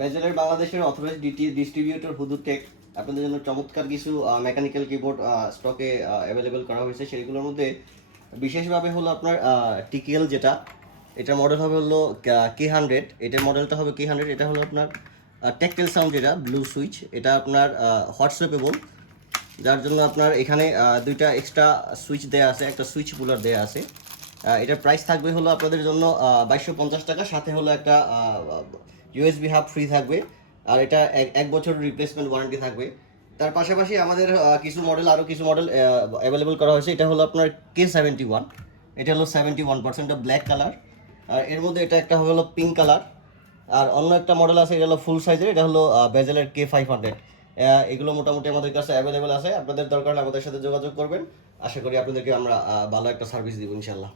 বেজেলের বাংলাদেশের authorised distributor হুদু take আপনাদের জন্য চমৎকার কিছু মেকানিক্যাল কিবোর্ড স্টকে অ্যাভেলেবেল করা হয়েছে। সেইগুলোর মধ্যে বিশেষভাবে হলো আপনার টিকিএল, যেটা এটার মডেল হবে হলো K100, এটার মডেলটা হবে K100। এটা হলো আপনার টেকটেল সাউন্ড, যেটা ব্লু সুইচ, এটা আপনার হোয়াটসঅ্যাপেবল, যার জন্য আপনার এখানে দুইটা এক্সট্রা সুইচ দেয়া আছে, একটা সুইচ পুলার দেয়া আছে। এটার প্রাইস থাকবে হলো আপনাদের জন্য 2250 টাকা, সাথে হলো একটা ইউএসবি হাব ফ্রি থাকবে, আর এটা এক বছর রিপ্লেসমেন্ট ওয়ারেন্টি থাকবে। তার পাশাপাশি আমাদের আরও কিছু মডেল অ্যাভেলেবল করা হয়েছে। এটা হলো আপনার K71, এটা হলো 71% ব্ল্যাক কালার, আর এর মধ্যে এটা একটা হলো পিঙ্ক কালার। আর অন্য একটা মডেল আছে, এটা হলো ফুল সাইজের, এটা হলো বেজেলের K500। এগুলো মোটামুটি আমাদের কাছে অ্যাভেলেবেল আছে। আপনাদের দরকার হলে আমাদের সাথে যোগাযোগ করবেন। আশা করি আপনাদেরকে আমরা ভালো একটা সার্ভিস দিব ইনশাল্লাহ।